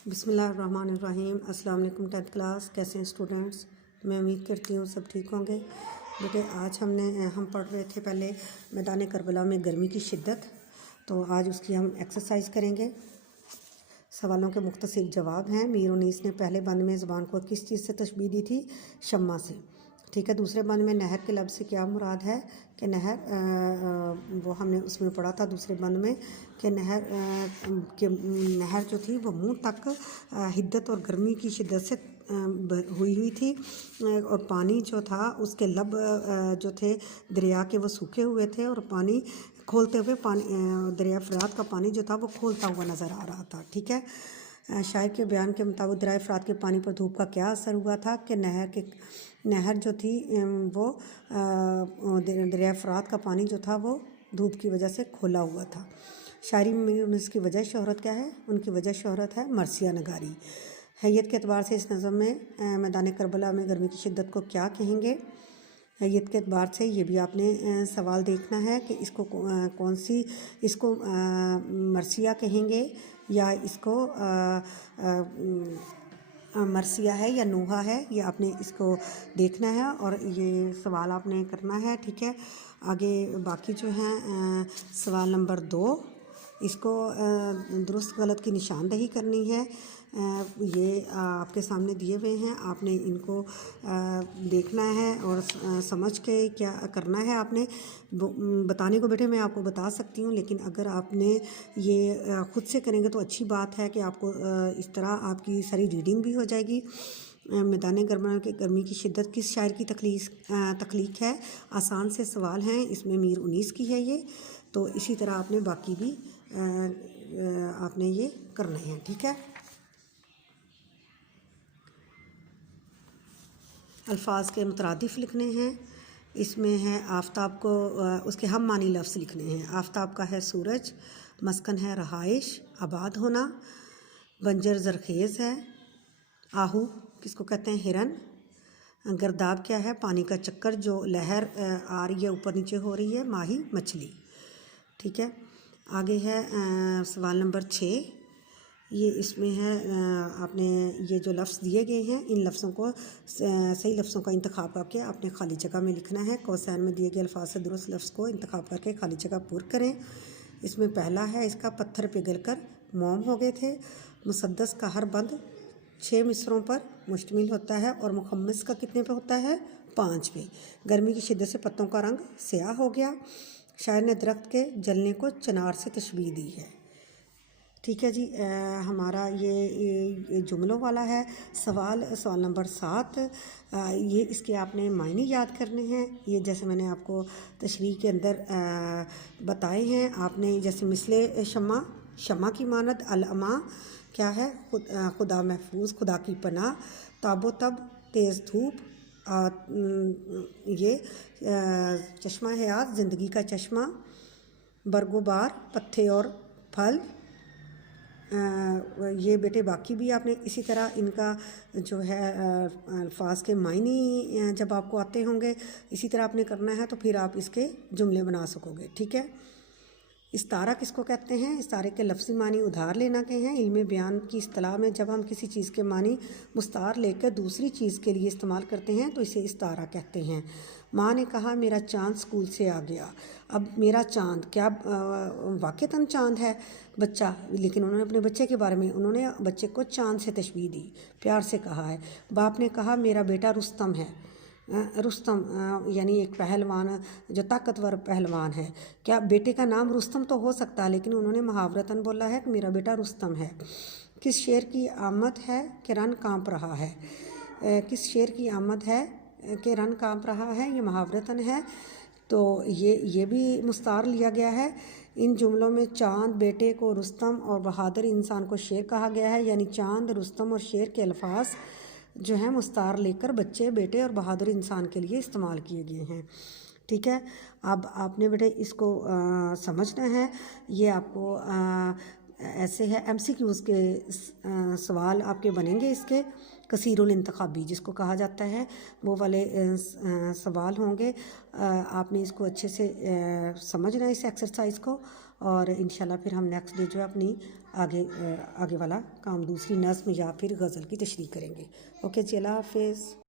बिस्मिल्लाहिर्रहमानिर्रहीम। अस्सलाम वालेकुम 10th क्लास। कैसे हैं स्टूडेंट्स? मैं उम्मीद करती हूँ सब ठीक होंगे। बेटे आज हम पढ़ रहे थे पहले मैदान करबला में गर्मी की शिद्दत, तो आज उसकी हम एक्सरसाइज करेंगे। सवालों के मुख्तसर जवाब हैं। मीर उनीस ने पहले बंद में ज़बान को किस चीज़ से तशबीह दी थी? शम्मा से। ठीक है। दूसरे बंद में नहर के लफ्ज़ से क्या मुराद है? कि नहर वो हमने उसमें पढ़ा था दूसरे बंद में कि नहर जो थी वो मुंह तक हिद्दत और गर्मी की शिद्दत से हुई थी, और पानी जो था उसके लब जो थे दरिया के वो सूखे हुए थे, और पानी खोलते हुए दरिया फ़रात का पानी जो था वो खोलता हुआ नज़र आ रहा था। ठीक है। शायर के बयान के मुताबिक दरिया फ़रात के पानी पर धूप का क्या असर हुआ था? कि नहर जो थी वो दरिया फ़रात का पानी जो था वो धूप की वजह से खोला हुआ था। शायरी में उसकी वजह शोहरत क्या है? उनकी वजह शोहरत है मरसिया नगारी। हैयत के अतबार से इस नज़म में मैदान करबला में गर्मी की शिद्दत को क्या कहेंगे? हैयत के अतबार से ये भी आपने सवाल देखना है कि इसको कौन सी इसको मरसिया कहेंगे या इसको मरसिया है या नूहा है, ये आपने इसको देखना है और ये सवाल आपने करना है। ठीक है। आगे बाकी जो हैं सवाल नंबर 2, इसको दुरुस्त गलत की निशानदही करनी है। ये आपके सामने दिए हुए हैं, आपने इनको देखना है और समझ के क्या करना है। आपने बताने को बेटे मैं आपको बता सकती हूँ, लेकिन अगर आपने ये ख़ुद से करेंगे तो अच्छी बात है कि आपको इस तरह आपकी सारी रीडिंग भी हो जाएगी। मैदान गर्मी की शिद्दत किस शायर की तख्लीक है? आसान से सवाल हैं, इसमें मीर उनीस की है ये, तो इसी तरह आपने बाकी भी आपने ये करना है। ठीक है। अल्फाज के मुतरादिफ लिखने हैं। इसमें है आफ्ताब को उसके हम मानी लफ्ज़ लिखने हैं। आफ्ताब का है सूरज, मस्कन है रहाइश, आबाद होना। बंजर ज़रखेज़ है। आहू किसको कहते हैं? हिरन। गर्दाब क्या है? पानी का चक्कर जो लहर आ रही है ऊपर नीचे हो रही है। माही मछली। ठीक है। आगे है सवाल नंबर 6। ये इसमें है आपने ये जो लफ्ज़ दिए गए हैं इन लफ्ज़ों को सही लफ्ज़ों का इंतखाब करके आपने खाली जगह में लिखना है। कौसैन में दिए गए अल्फाज से दुरुस्त लफ्ज़ को इंतखाब करके खाली जगह पूर करें। इसमें पहला है इसका पत्थर पिघल कर मोम हो गए थे। मुसद्दस का हर बंद 6 मिसरों पर मुश्तमिल होता है और मुखम्मस का कितने पे होता है? 5 पे। गर्मी की शिद्दत से पत्तों का रंग स्याह हो गया। शायर ने दरख्त के जलने को चिनार से तशबीह दी है। ठीक है जी। हमारा ये जुमलों वाला है सवाल नंबर 7। ये इसके आपने मायने याद करने हैं। ये जैसे मैंने आपको तशरीह के अंदर बताए हैं। आपने जैसे मिसले शम्मा की मानद, अलअमा क्या है? खुदा महफूज, खुदा की पनाह। ताबो तब तेज़ धूप, ये चश्मा हयात, ज़िंदगी का चश्मा। बरगोबार, पत्ते और फल। ये बेटे बाकी भी आपने इसी तरह इनका जो है अल्फाज के मायने जब आपको आते होंगे इसी तरह आपने करना है, तो फिर आप इसके जुमले बना सकोगे। ठीक है। इस्तारा किसको कहते हैं? इस्तारे के लफ्ज़ी मानी उधार लेना के हैं। इल्म बयान की इस्तिलाह में जब हम किसी चीज़ के मानी मुस्तार लेकर दूसरी चीज़ के लिए इस्तेमाल करते हैं तो इसे इस्तारा कहते हैं। माँ ने कहा मेरा चाँद स्कूल से आ गया। अब मेरा चाँद क्या वाक़तन चाँद है बच्चा, लेकिन उन्होंने अपने बच्चे के बारे में उन्होंने बच्चे को चाँद से तशबीह दी, प्यार से कहा है। बाप ने कहा मेरा बेटा रुस्तम है। रुस्तम यानी एक पहलवान जो ताकतवर पहलवान है। क्या बेटे का नाम रुस्तम तो हो सकता है, लेकिन उन्होंने मुहावरतन बोला है कि मेरा बेटा रुस्तम है। किस शेर की आमद है कि रन काँप रहा है? किस शेर की आमद है कि रन काँप रहा है? ये मुहावरतन है, तो ये भी मुस्तार लिया गया है। इन जुमलों में चाँद, बेटे को रुस्तम और बहादुर इंसान को शेर कहा गया है। यानी चाँद, रुस्तम और शेर के अल्फाज जो हैं मुस्तार लेकर बच्चे, बेटे और बहादुर इंसान के लिए इस्तेमाल किए गए हैं। ठीक है। अब आपने बेटे इसको समझना है। ये आपको ऐसे है MCQs के सवाल आपके बनेंगे। इसके कसीरुल इंतखाबी जिसको कहा जाता है वो वाले सवाल होंगे। आपने इसको अच्छे से समझना है इस एक्सरसाइज को, और इंशाल्लाह फिर हम नेक्स्ट डे जो है अपनी आगे वाला काम दूसरी नज़्म या फिर गज़ल की तशरीह करेंगे। ओके जी, अल्लाह हाफिज़।